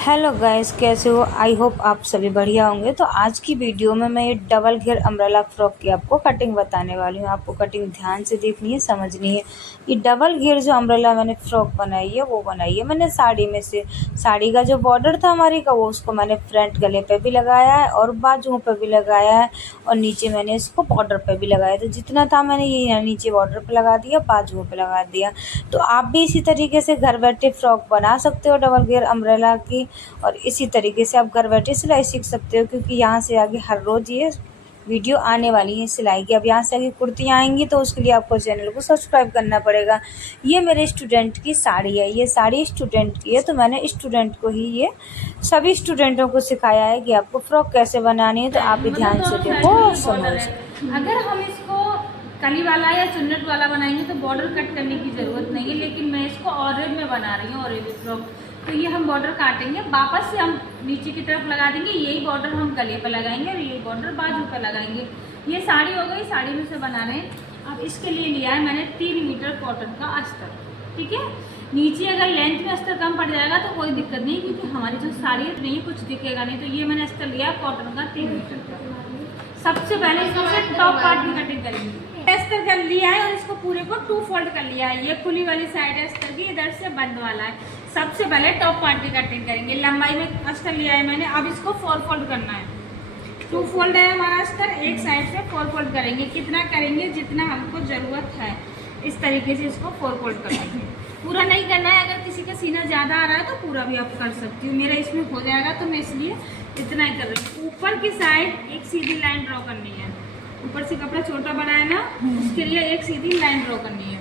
Hello guys, कैसे हो? I hope आप सभी बढ़िया होंगे। तो आज की वीडियो में मैं ये डबल घेर अम्ब्रेला फ्रॉक की आपको कटिंग बताने वाली हूँ। आपको कटिंग ध्यान से देखनी है, समझनी है। ये डबल घेर जो अम्ब्रेला मैंने फ्रॉक बनाई है वो बनाई है मैंने साड़ी में से। साड़ी का जो बॉर्डर था हमारी का वो उसको मैंने फ्रंट गले पे भी लगाया है और बाजुओं पे भी लगाया है और नीचे मैंने इसको बॉर्डर पे भी लगाया। तो जितना था मैंने ये नीचे बॉर्डर पे लगा दिया, बाजुओं पे लगा दिया। तो आप भी इसी तरीके से घर बैठे फ्रॉक बना सकते हो डबल घेर अम्ब्रेला की। और इसी तरीके से आप घर बैठे सिलाई सीख सकते हो, क्योंकि यहाँ से आगे हर रोज़ ये वीडियो आने वाली है सिलाई की। अब यहाँ से आगे कुर्तियाँ आएंगी तो उसके लिए आपको चैनल को सब्सक्राइब करना पड़ेगा। ये मेरे स्टूडेंट की साड़ी है, ये साड़ी स्टूडेंट की है, तो मैंने स्टूडेंट को ही ये सभी स्टूडेंटों को सिखाया है कि आपको फ्रॉक कैसे बनानी है। तो आप भी ध्यान से देखो और समझो। अगर हम इसको कली वाला या चुन्नट वाला बनाएंगे तो बॉर्डर कट करने की ज़रूरत नहीं है, लेकिन मैं इसको ऑरेंज में बना रही हूँ, ऑरेंज फ्रॉक। तो ये हम बॉर्डर काटेंगे, वापस से हम नीचे की तरफ लगा देंगे, यही बॉर्डर हम गले पर लगाएंगे और यही बॉर्डर बाजू पर लगाएंगे। ये साड़ी हो गई, साड़ी में से बना रहे हैं। अब इसके लिए लिया है मैंने 3 मीटर कॉटन का अस्तर, ठीक है। नीचे अगर लेंथ में अस्तर कम पड़ जाएगा तो कोई दिक्कत नहीं, क्योंकि हमारी जो साड़ी है नहीं कुछ दिखेगा नहीं। तो ये मैंने अस्तर लिया कॉटन का 3 मीटर का। सबसे पहले इससे टॉप पार्ट की कटिंग करेंगे। अस्तर कर लिया है और इसको पूरे को 2 फोल्ड कर लिया है। ये खुली वाली साइड है अस्तर की, इधर से बंद वाला है। सबसे पहले टॉप पार्ट की कटिंग करेंगे। लंबाई में अस्तर लिया है मैंने, अब इसको 4 फोल्ड करना है। 2 फोल्ड है हमारा अस्तर, एक साइड से 4 फोल्ड करेंगे। कितना करेंगे? जितना हमको ज़रूरत है, इस तरीके से इसको 4 फोल्ड करेंगे। पूरा नहीं करना है, अगर किसी का सीना ज़्यादा आ रहा है तो पूरा भी आप कर सकती हूँ। मेरा इसमें हो जाएगा तो मैं इसलिए इतना ही कर रही हूँ। ऊपर की साइड एक सीधी लाइन ड्रॉ करनी है। ऊपर से कपड़ा छोटा बड़ा है ना, उसके लिए एक सीधी लाइन ड्रॉ करनी है।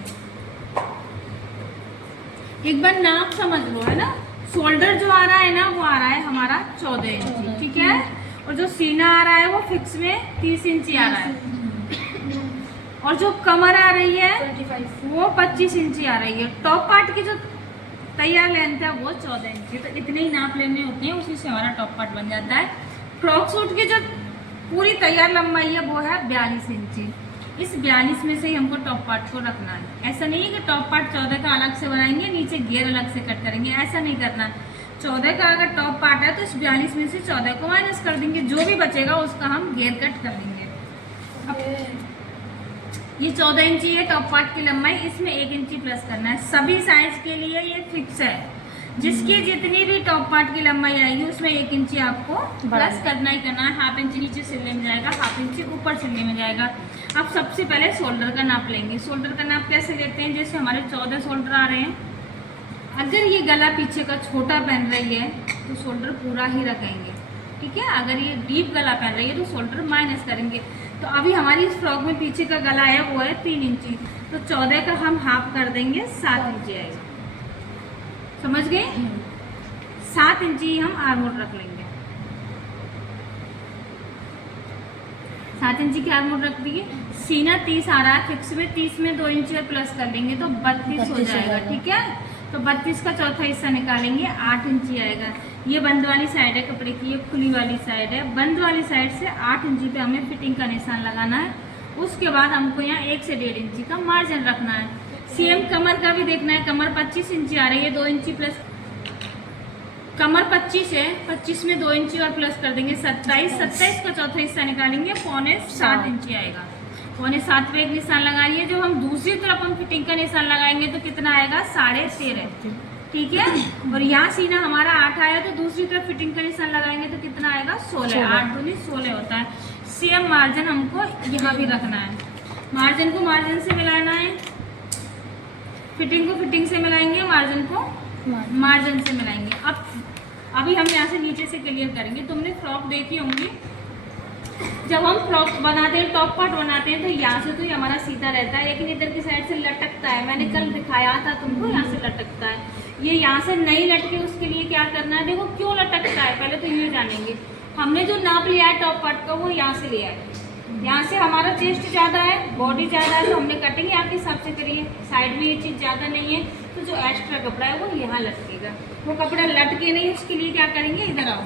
एक बार नाप समझ लो, है ना। शोल्डर जो आ रहा है ना वो आ रहा है हमारा 14 इंची, ठीक है। और जो सीना आ रहा है वो फिक्स में 30 इंची आ रहा है। और जो कमर आ रही है वो 25 इंची आ रही है। टॉप पार्ट की जो तैयार लेंथ है वो 14 इंची। तो इतने ही नाप लेने होते हैं, उसी से हमारा टॉप पार्ट बन जाता है। फ्रॉक सूट की जो पूरी तैयार लंबाई है वो है 42 इंची। इस 42 में से ही हमको टॉप पार्ट को रखना है। ऐसा नहीं है कि टॉप पार्ट 14 का अलग से बनाएंगे, नीचे घेर अलग से कट करेंगे, ऐसा नहीं करना। 14 का अगर टॉप पार्ट है तो इस 42 में से 14 को माइनस कर देंगे, जो भी बचेगा उसका हम घेर कट कर लेंगे। ये 14 इंची है टॉप पार्ट की लंबाई, इसमें 1 इंची प्लस करना है। सभी साइज के लिए ये फिक्स है। जिसकी जितनी भी टॉप पार्ट की लंबाई आएगी उसमें 1 इंची आपको प्लस करना ही करना है। हाफ इंची नीचे सिलने में जाएगा, हाफ इंची ऊपर सिलने में जाएगा। अब सबसे पहले शोल्डर का नाप लेंगे। शोल्डर का नाप कैसे लेते हैं? जैसे हमारे 14 शोल्डर आ रहे हैं, अगर ये गला पीछे का छोटा पहन रही है तो शोल्डर पूरा ही रखेंगे, ठीक है। अगर ये डीप गला पहन रही है तो शोल्डर माइनस करेंगे। तो अभी हमारी इस फ्रॉक में पीछे का गला है वो है 3 इंची, तो 14 का हम हाफ कर देंगे, 7 इंची आएगा। समझ गए? 7 इंची हम आर्मोल रख लेंगे। 7 इंची की आर्मोल रख दिए। सीना 30 आ रहा है फिक्स में, 30 में 2 इंची और प्लस कर लेंगे तो 32 हो जाएगा, ठीक है। तो 32 का चौथा हिस्सा निकालेंगे, 8 इंची आएगा। ये बंद वाली साइड है कपड़े की, ये खुली वाली साइड है। बंद वाली साइड से 8 इंची पे हमें फिटिंग का निशान लगाना है। उसके बाद हमको यहाँ 1 से 1.5 इंची का मार्जिन रखना है। सेम कमर का भी देखना है। कमर 25 इंची आ रही है, 2 इंची प्लस। कमर 25 है, 25 में 2 इंची और प्लस कर देंगे 27। 27 का चौथा हिस्सा निकालेंगे, 6.25 इंची आएगा। 6.25 पे एक निशान लगा लिया। जो हम दूसरी तरफ हम फिटिंग का निशान लगाएंगे तो कितना आएगा? 13.5, ठीक है। और यहाँ सीना हमारा 8 आया तो दूसरी तरफ फिटिंग का निशान लगाएंगे तो कितना आएगा? 16। 8 दूनी 16 होता है। सेम मार्जिन हमको यहाँ भी रखना है। मार्जिन को मार्जिन से मिलाना है, फिटिंग को फिटिंग से मिलाएंगे, मार्जिन को मार्जिन से मिलाएंगे। अब अभी हम यहाँ से नीचे से क्लियर करेंगे। तुमने फ्रॉक देखी होंगी, जब हम फ्रॉक बनाते हैं, टॉप पार्ट बनाते हैं, तो यहाँ से तो ये हमारा सीधा रहता है, लेकिन इधर की साइड से लटकता है। मैंने कल दिखाया था तुमको, यहाँ से लटकता है। ये यहाँ से नहीं लटके, उसके लिए क्या करना है? देखो क्यों लटकता है, पहले तो ये जानेंगे। हमने जो नाप लिया है टॉप पार्ट का वो यहाँ से लिया है। यहाँ से हमारा चेस्ट ज़्यादा है, बॉडी ज़्यादा है, तो हमने कटिंग यहाँ के हिसाब से करी है। साइड में ये चीज़ ज़्यादा नहीं है, तो जो एक्स्ट्रा कपड़ा है वो यहाँ लटकेगा। वो कपड़ा लटके नहीं, उसके लिए क्या करेंगे? इधर आओ,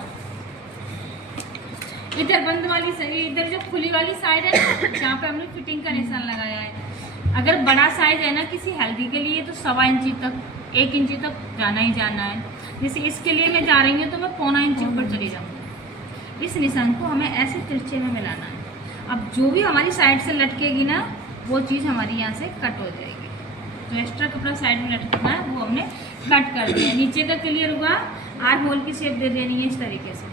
इधर बंद वाली साइड, इधर जो खुली वाली साइड है ना, जहाँ पे हमने फिटिंग का निशान लगाया है। अगर बड़ा साइज है ना किसी हेल्दी के लिए तो 1.25 इंची तक, 1 इंची तक जाना ही जाना है। जैसे इसके लिए मैं जा रही हूँ तो मैं 1.25 इंच ऊपर चली जाऊँगी। इस निशान को हमें ऐसे तिरछे में मिलाना है। अब जो भी हमारी साइड से लटकेगी ना वो चीज़ हमारी यहाँ से कट हो जाएगी। जो एक्स्ट्रा कपड़ा साइड में लटकना है वो हमने कट कर दिया। नीचे का क्लियर हुआ। आर्म होल की शेप दे देनी है इस तरीके से।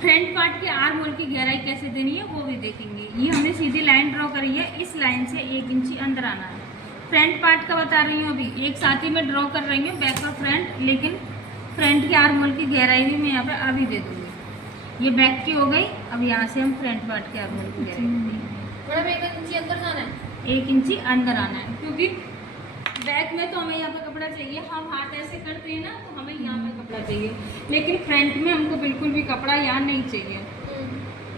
फ्रंट पार्ट के आर्म होल की गहराई कैसे देनी है वो भी देखेंगे। ये हमने सीधी लाइन ड्रॉ करी है, इस लाइन से 1 इंच अंदर आना है। फ्रंट पार्ट का बता रही हूँ, अभी एक साथ ही में ड्रॉ कर रही हूँ बैक और फ्रंट, लेकिन फ्रंट के आर्म होल की गहराई भी मैं यहाँ पे अभी दे दूँगी। ये बैक की हो गई। अब यहाँ से हम फ्रंट पार्ट के आर्म होल की गहराई मैडम 1 इंच अंदर जाना है, 1 इंच अंदर आना है, क्योंकि बैक में तो हमें यहाँ पे कपड़ा चाहिए। हम हाथ ऐसे करते हैं ना तो हमें यहाँ पे कपड़ा चाहिए, लेकिन फ्रंट में हमको बिल्कुल भी कपड़ा यहाँ नहीं चाहिए।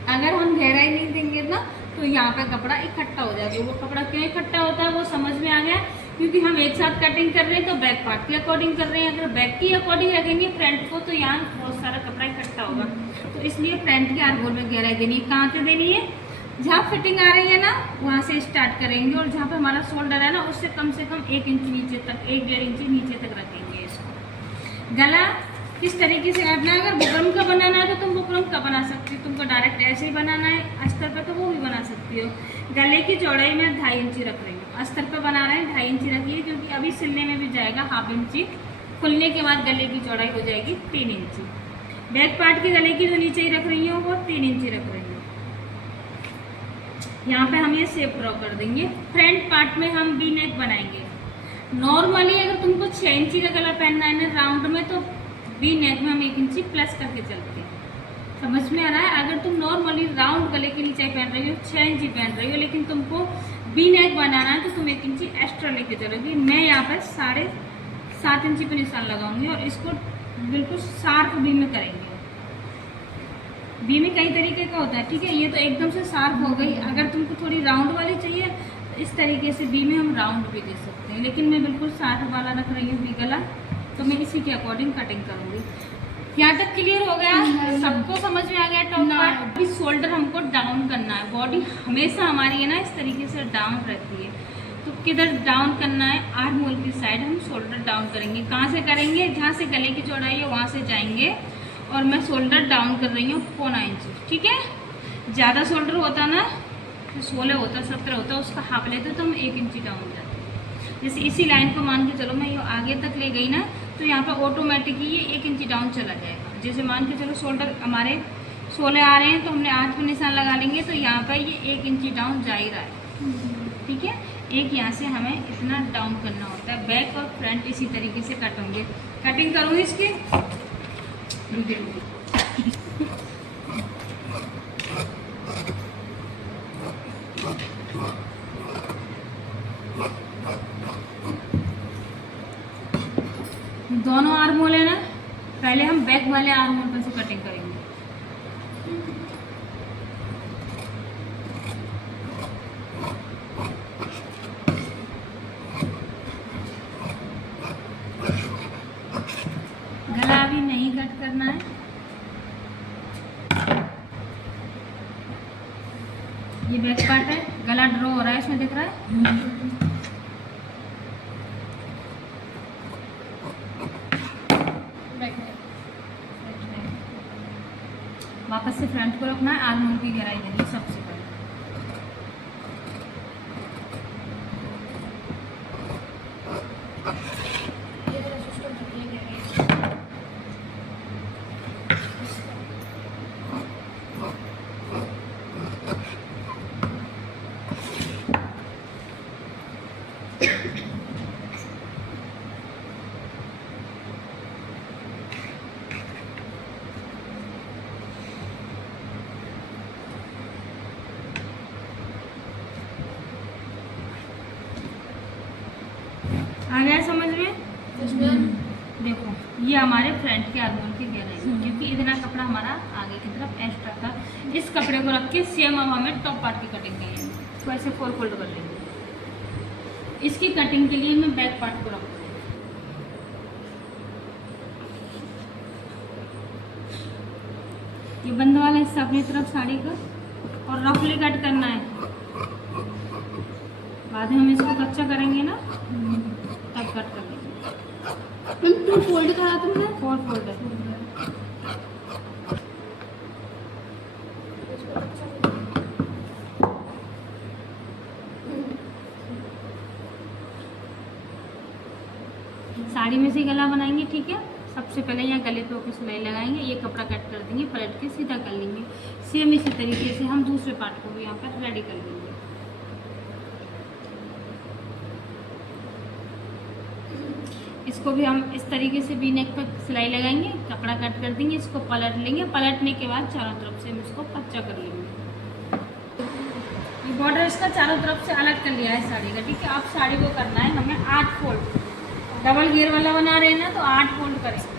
अगर हम गहराई नहीं देंगे ना तो यहाँ पे कपड़ा इकट्ठा हो जाएगा। वो कपड़ा क्यों इकट्ठा होता है वो समझ में आ गया, क्योंकि हम एक साथ कटिंग कर रहे हैं तो बैक पार्ट के अकॉर्डिंग कर रहे हैं। अगर बैक की अकॉर्डिंग रखेंगे फ्रंट को तो यहाँ बहुत सारा कपड़ा इकट्ठा होगा। तो इसलिए फ्रंट के आर्म होल में गहराई देनी है। कहाँ से देनी है? जहाँ फिटिंग आ रही है ना वहाँ से स्टार्ट करेंगे, और जहाँ पे हमारा शोल्डर है ना उससे कम से कम 1 इंच नीचे तक, 1-1.5 इंच नीचे तक रखेंगे इसको। गला किस तरीके से काटना है? अगर बुकरम का बनाना है तो तुम बुकरम का बना सकती हो, तुमको डायरेक्ट ऐसे ही बनाना है अस्तर पर तो वो भी बना सकती हो। गले की चौड़ाई मैं 2.5 इंच रख रही हूँ। अस्तर पर बना रहे हैं 2.5 इंच रखिए, क्योंकि अभी सिलने में भी जाएगा 1/2 इंच। खुलने के बाद गले की चौड़ाई हो जाएगी 3 इंच। बैक पार्ट की गले की जो नीचे ही रख रही हूँ वो 3 इंच रख रही हूँ। यहाँ पे हम ये शेप ड्रॉ कर देंगे। फ्रंट पार्ट में हम वी नेक बनाएंगे। नॉर्मली अगर तुमको 6 इंची का गला पहनना है ना राउंड में तो वी नेक में हम 1 इंची प्लस करके चलते हैं। समझ में आ रहा है? अगर तुम नॉर्मली राउंड गले की नीचे पहन रही हो 6 इंची पहन रही हो, लेकिन तुमको वी नेक बनाना है तो तुम 1 इंची एक्स्ट्रा लेके चलोगी। मैं यहाँ पर 7.5 इंची पे निशान लगाऊंगी और इसको बिल्कुल शार्प वी में करेंगे। वी में कई तरीके का होता है, ठीक है। ये तो एकदम से शार्प हो गई। अगर तुमको थोड़ी राउंड वाली चाहिए तो इस तरीके से वी में हम राउंड भी दे सकते हैं, लेकिन मैं बिल्कुल शार्प वाला रख रही हूँ वी गला, तो मैं इसी के अकॉर्डिंग कटिंग करूँगी। यहाँ तक क्लियर हो गया? सबको समझ में आ गया? Top part. अभी शोल्डर हमको डाउन करना है। बॉडी हमेशा हमारी है ना इस तरीके से डाउन रहती है, तो किधर डाउन करना है? आर्म होल की साइड हम शोल्डर डाउन करेंगे। कहाँ से करेंगे? जहाँ से गले की चौड़ाई है वहाँ से जाएंगे, और मैं शोल्डर डाउन कर रही हूँ 1.25 इंच, ठीक है। ज़्यादा शोल्डर होता ना तो 16 होता, 17 होता, उसका हाफ लेते तो हम 1 इंची डाउन हो जाते। जैसे इसी लाइन को मान के चलो मैं ये आगे तक ले गई ना तो यहाँ पर ऑटोमेटिकली ये 1 इंची डाउन चला जाएगा। जैसे मान के चलो शोल्डर हमारे 16 आ रहे हैं तो हमने 8 पे निशान लगा लेंगे, तो यहाँ पर ये 1 इंची डाउन जा ही रहा है, ठीक है। एक यहाँ से हमें इतना डाउन करना होता है। बैक और फ्रंट इसी तरीके से कट होंगे। कटिंग करूँगी इसकी। दोनों आर्म होल है ना, पहले हम बैक वाले आर्म होल पर से कटिंग करेंगे। गला अभी नहीं कट करना है। ये बैक पार्ट है, गला ड्रॉ हो रहा है, इसमें दिख रहा है। वापस से फ्रंट को रखना है। आर्म होल की गहराई देनी है सबसे पहले। आ गया समझ में? देखो ये हमारे फ्रंट के आर्म होल की गहराई है, क्योंकि इतना कपड़ा हमारा आगे की तरफ एक्स्ट्रा था। इस कपड़े को रख के सेम अब हमें टॉप पार्ट की कटिंग करेंगे। तो ऐसे 4 फोल्ड कर लेंगे। इसकी कटिंग के लिए मैं बैक पार्ट को रखूँगी। ये बंद वाला हिस्सा अपनी तरफ साड़ी का, और रफली कट करना है। बाद में हम इसको कच्चा करेंगे ना तब कट कर लेंगे। तुम फोल्ड करा तुमने 4 फोल्ड है। साड़ी में से गला बनाएंगे, ठीक है। सबसे पहले यहाँ गले पे होकर सिलाई लगाएंगे, ये कपड़ा कट कर देंगे, पलट के सीधा कर लेंगे। सेम इसी तरीके से हम दूसरे पार्ट को भी यहाँ पर रेडी कर लेंगे। इसको भी हम इस तरीके से वी नेक पर सिलाई लगाएंगे, कपड़ा कट कर देंगे, इसको पलट लेंगे। पलटने के बाद चारों तरफ से हम इसको कच्चा कर लेंगे। ये बॉर्डर इसका चारों तरफ से अलग कर लिया है साड़ी का, ठीक है। अब साड़ी को करना है हमें 8 फोल्ड। डबल घेर वाला बना रहे हैं ना, तो 8 फोल्ड करेंगे।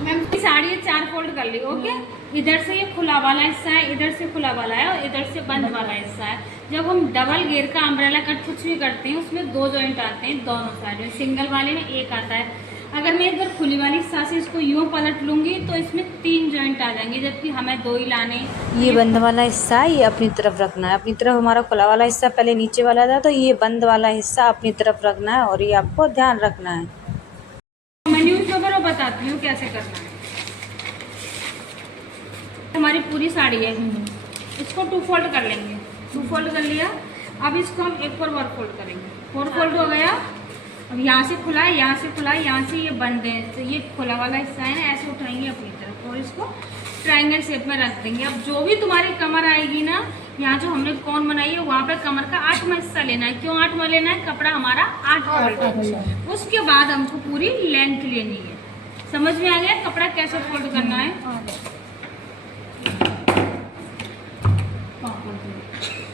मैम की साड़ी है 4 फोल्ड कर ली, ओके। इधर से ये खुला वाला हिस्सा है, इधर से खुला वाला है और इधर से बंद वाला हिस्सा है। जब हम डबल घेर का अम्ब्रेला कट कुछ भी करते हैं उसमें 2 जॉइंट आते हैं दोनों साइड में, सिंगल वाले में 1 आता है। अगर मैं इधर खुली वाली हिस्सा से इसको यूँ पलट लूँगी तो इसमें 3 जॉइंट आ जाएंगे, जबकि हमें 2 ही लाने। ये बंद वाला हिस्सा ये अपनी तरफ रखना है, अपनी तरफ हमारा खुला वाला हिस्सा पहले नीचे वाला था, तो ये बंद वाला हिस्सा अपनी तरफ रखना है और ये आपको ध्यान रखना है। मैं न्यूज़पेपर और बताती हूँ कैसे करना है। हमारी पूरी साड़ी है, इसको 2 फोल्ड कर लेंगे। 2 फोल्ड कर लिया, अब इसको हम एक और 1 फोल्ड करेंगे। 4 फोल्ड हो गया। अब यहाँ से खुला है, यहाँ से खुला है, यहाँ से ये बंद है, तो ये खुला वाला हिस्सा है ना, ऐसे उठाएंगे अपनी तरफ और इसको ट्रायंगल शेप में रख देंगे। अब जो भी तुम्हारी कमर आएगी ना, यहाँ जो हमने कौन बनाई है वहाँ पे कमर का 8वां हिस्सा लेना है। क्यों 8वां लेना है? कपड़ा हमारा 8 फोल्ड है। उसके बाद हमको पूरी लेंथ लेनी है। समझ में आ गया कपड़ा कैसे फोल्ड करना है?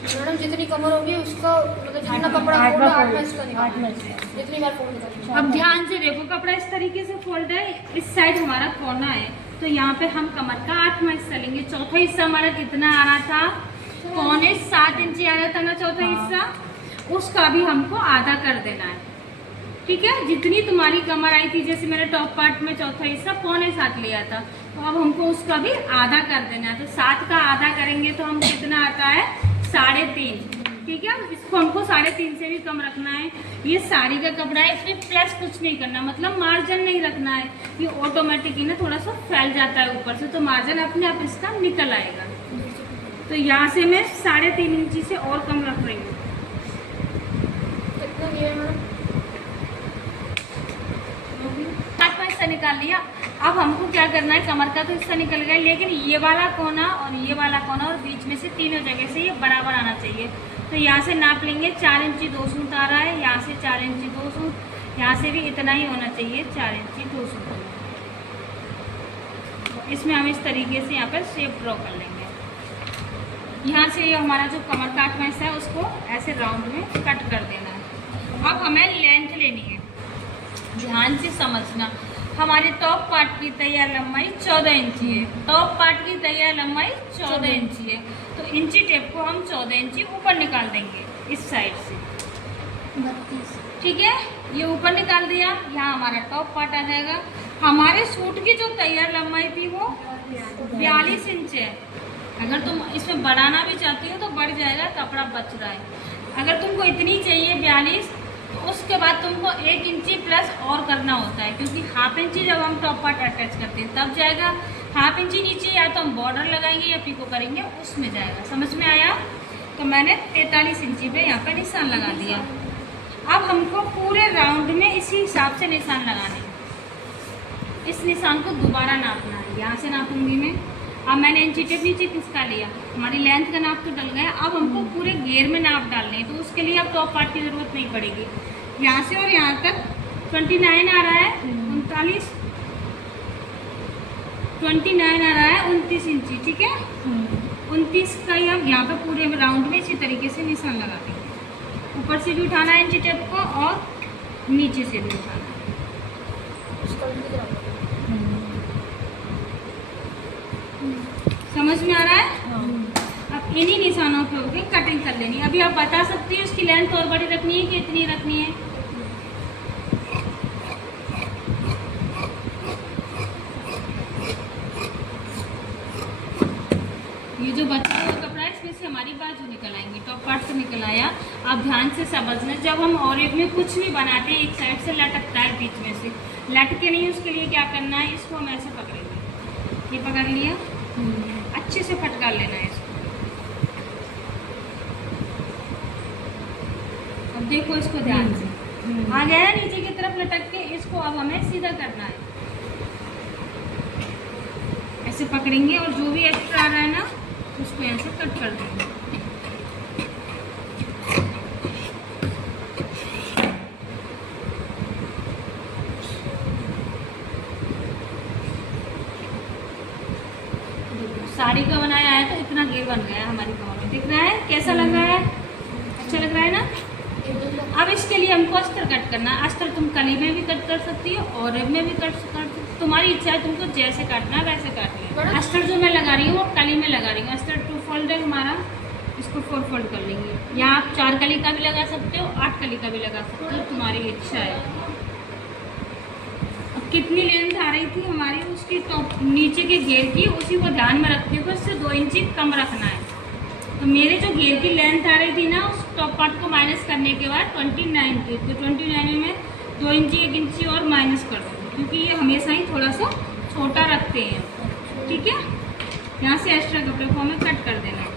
मैडम जितनी कमर होगी उसका मतलब जितना कपड़ा होगा 8 में इसका निकालना है, जितनी बार फोल्ड करना है। अब ध्यान से देखो, कपड़ा इस तरीके से फोल्ड है, इस साइड हमारा कोना है, तो यहाँ पे हम कमर का 8वां हिस्सा लेंगे। चौथा हिस्सा हमारा कितना आ रहा था? 7.25 इंची आ रहा था ना चौथा हिस्सा, उसका भी हमको आधा कर देना है, ठीक है। जितनी तुम्हारी कमर आई थी, जैसे मैंने टॉप पार्ट में चौथा हिस्सा 7.25 लिया था, तो अब हमको उसका भी आधा कर देना है। तो 7 का आधा करेंगे तो हम कितना आता है? 3.5, ठीक है। इसको हमको 3.5 से भी कम रखना है। ये साड़ी का कपड़ा है, इसमें प्लस कुछ नहीं करना, मतलब मार्जिन नहीं रखना है। ये ऑटोमेटिकली ना थोड़ा सा फैल जाता है ऊपर से, तो मार्जिन अपने आप इसका निकल आएगा। तो यहाँ से मैं 3.5 इंची से और कम रख रही हूँ। कितना दिया है मैडम? 8वां हिस्सा निकाल लिया। अब हमको क्या करना है? कमर का तो हिस्सा निकल गया, लेकिन ये वाला कोना और ये वाला कोना और बीच में से तीनों जगह से ये बराबर आना चाहिए। तो यहाँ से नाप लेंगे, 4 इंची 2 सूत आ रहा है, यहाँ से 4 इंची 2 सूत, यहाँ से भी इतना ही होना चाहिए, 4 इंची 2 सूत। इसमें हम इस तरीके से यहाँ पर शेप ड्रॉ कर लेंगे। यहाँ से ये हमारा जो कमर का 8वां हिस्सा है उसको ऐसे राउंड में कट कर देना है। अब हमें लेंथ लेनी है, ध्यान से समझना। हमारे टॉप पार्ट की तैयार लंबाई 14 इंची है, टॉप पार्ट की तैयार लंबाई 14 इंची है, तो इंची टेप को हम 14 इंची ऊपर निकाल देंगे इस साइड से, 32, ठीक है। ये ऊपर निकाल दिया, यहाँ हमारा टॉप पार्ट आ जाएगा। हमारे सूट की जो तैयार लंबाई थी वो 42 इंच है। अगर तुम इसमें बढ़ाना भी चाहती हो तो बढ़ जाएगा, कपड़ा बच रहा है। अगर तुमको इतनी चाहिए 42, तो उसके बाद तुमको 1 इंची प्लस और करना होता है, क्योंकि हाफ इंची जब हम टॉप पार्ट अटैच करते हैं तब जाएगा। हाफ इंची नीचे या तो हम बॉर्डर लगाएंगे या पिको करेंगे, उसमें जाएगा। समझ में आया? तो मैंने 43 इंची पे यहाँ पे निशान लगा दिया। अब हमको पूरे राउंड में इसी हिसाब से निशान लगाने हैं। इस निशान को दोबारा नापना है, यहाँ से नापूंगी मैं। अब मैंने इंची टेप नीचे खिसका लिया, हमारी लेंथ का नाप तो डल गया। अब हमको पूरे घेर में नाप डालने हैं, तो उसके लिए अब टॉप पार्ट की ज़रूरत नहीं पड़ेगी। यहाँ से और यहाँ तक 29 आ रहा है, 39, 29 आ रहा है, 29 इंची, ठीक है। 29 का ही हम यहाँ पे पूरे राउंड में इसी तरीके से निशान लगा देंगे। ऊपर से भी उठाना है इंची टेप को और नीचे से भी उठाना है। उसका भी दिख रहा है। समझ में आ रहा है? अब इन्हीं निशानों पे होके कटिंग कर लेनी। अभी आप बता सकती हो इसकी लेंथ और बड़ी रखनी है कि इतनी रखनी है? ये जो बचा हुआ कपड़ा है इसमें से हमारी बाजू निकल आएंगी, टॉप पार्ट से निकल आया। आप ध्यान से समझना, जब हम ऑरिव में कुछ भी बनाते हैं एक साइड से लटकता है बीच में से, लटके नहीं, उसके लिए क्या करना है, इसको हम ऐसे पकड़ेंगे, ये पकड़ लिया, अच्छे से फटकार लेना है इसको। अब देखो इसको ध्यान से, आ गया है नीचे की तरफ लटक के, इसको अब हमें सीधा करना है, ऐसे पकड़ेंगे और जो भी एक्स्ट्रा आ रहा है ना उसको ऐसे कट कर देंगे। साड़ी का बनाया है तो इतना घेर बन गया है हमारी कमर में, दिख रहा है कैसा लग रहा है, अच्छा लग रहा है ना। अब इसके लिए हमको अस्तर कट करना है। अस्तर तुम कली में भी कट कर सकती हो और रिब में भी कट सकती हो, तुम्हारी इच्छा है, तुमको जैसे काटना है वैसे काट लें। अस्तर जो मैं लगा रही हूँ वो कली में लगा रही हूँ। अस्तर 2 फोल्ड है हमारा, इसको 4 फोल्ड कर लेंगे, या आप 4 कली का भी लगा सकते हो, 8 कली का भी लगा सकते हो, तुम्हारी इच्छा है। अब कितनी लेंथ आ रही थी हमारी उसकी टॉप नीचे के घेर की, उसी को ध्यान में रखते हुए इससे 2 इंची कम रखना है। तो मेरे जो घेर की लेंथ आ रही थी ना, उस टॉप पार्ट को माइनस करने के बाद 29 थी, तो 29 में 2 इंची 1 इंची और माइनस कर दो, क्योंकि ये हमेशा ही थोड़ा सा छोटा रखते हैं, ठीक है। यहाँ से एक्स्ट्रा कपड़े को हमें कट कर देना है।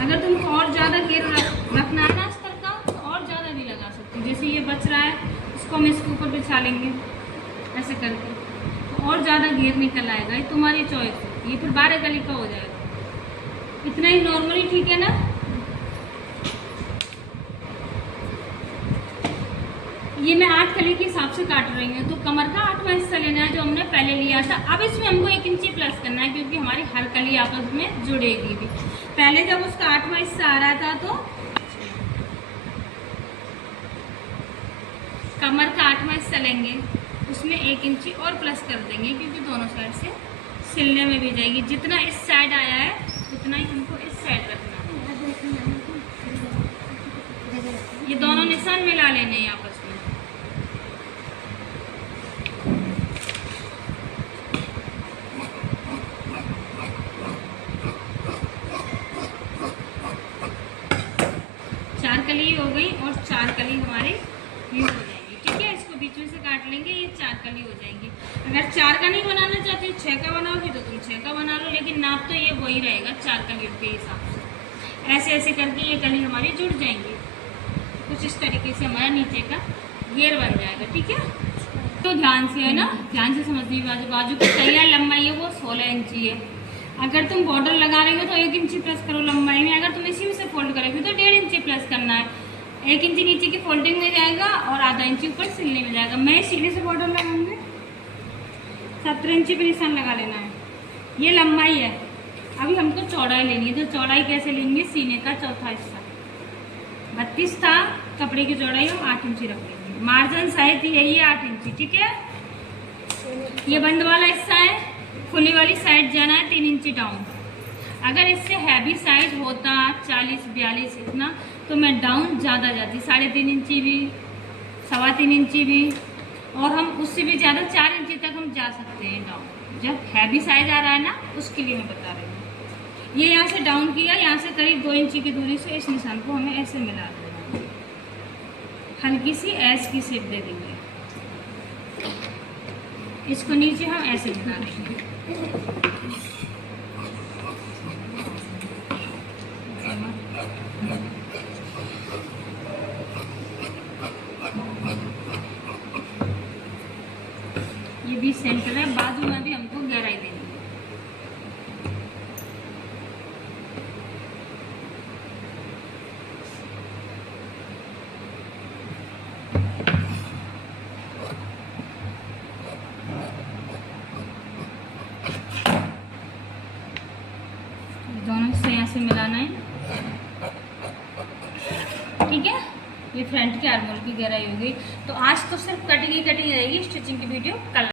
अगर तुमको और ज़्यादा घेर रखना है ना अस्तर का, तो और ज़्यादा भी लगा सकते हो। जैसे ये बच रहा है, इसको हम इसके ऊपर बिछा लेंगे ऐसे करके, तो और ज़्यादा घेर निकल आएगा, ये तुम्हारी चॉइस है। ये फिर 12 कली का हो जाएगा, इतना ही नॉर्मली, ठीक है ना। ये मैं 8 कली के हिसाब से काट रही हूँ, तो कमर का 8वां हिस्सा लेना है जो हमने पहले लिया था। अब इसमें हमको 1 इंची प्लस करना है, क्योंकि हमारी हर कली आपस में जुड़ेगी भी। पहले जब उसका 8वां हिस्सा आ रहा था तो कमर का 8वां हिस्सा लेंगे, उसमें 1 इंची और प्लस कर देंगे, क्योंकि दोनों साइड से सिलने में भी जाएगी। जितना इस साइड आया है उतना ही हमको इस साइड रखना है। ये दोनों निशान मिला लेने हैं आपस में। चार कली हो गई और 4 कली हमारी ये हो जाएगी, ठीक है। इसको बीच में से काट लेंगे, ये 4 कली हो जाएंगी। अगर 4 का नहीं बनाना चाहते, 6 का बनाओगे तो तुम 6 का बना लो, लेकिन नाप तो ये वही रहेगा 4 कली के हिसाब से। ऐसे ऐसे करके ये कली हमारी जुड़ जाएंगी। कुछ इस तरीके से हमारा नीचे का घेर बन जाएगा, ठीक है। तो ध्यान से है ना, ध्यान से समझनी, बाजू की तैयार लंबाई है वो 16 इंची है। अगर तुम बॉर्डर लगा रहे हो तो 1 इंची प्लस करो लंबाई में। अगर तुम इसी में से फोल्ड करोगे तो 1.5 इंची प्लस करना है। 1 इंची नीचे की फोल्डिंग में जाएगा और आधा इंची ऊपर सिलने में जाएगा। मैं सीधे से बॉर्डर लगाऊंगी, 17 इंची पे निशान लगा लेना है। ये लंबाई है, अभी हमको चौड़ाई लेनी है। तो चौड़ाई कैसे लेंगे, सीने का चौथा हिस्सा 32 था, कपड़े की चौड़ाई हम 8 इंची रख लेंगे। मार्जिन साइज यही है 8 इंची, ठीक है। ये बंद वाला हिस्सा है, खुली वाली साइड जाना है 3 इंची डाउन। अगर इससे हैवी साइज होता 40-42 इतना, तो मैं डाउन ज़्यादा जाती, 3.5 इंची भी, 3.25 इंची भी, और हम उससे भी ज़्यादा 4 इंची तक हम जा सकते हैं डाउन। जब हैवी साइज आ रहा है ना, उसके लिए मैं बता रही हूँ। ये यहाँ से डाउन किया, यहाँ से करीब 2 इंची की दूरी से इस निशान को हमें ऐसे मिला देना, हल्की सी ऐस की शेप दे देंगे। इसको नीचे हम ऐसे बना देंगे। ये भी सेंटर है, बाजू में भी हमको गहराई देनी है। दोनों हिस्से यहाँ से मिलाना है, ठीक है। ये फ्रंट के आर्मोल की गहराई हो गई। तो आज तो सिर्फ कटिंग ही कटिंग रहेगी, स्टिचिंग की वीडियो कल।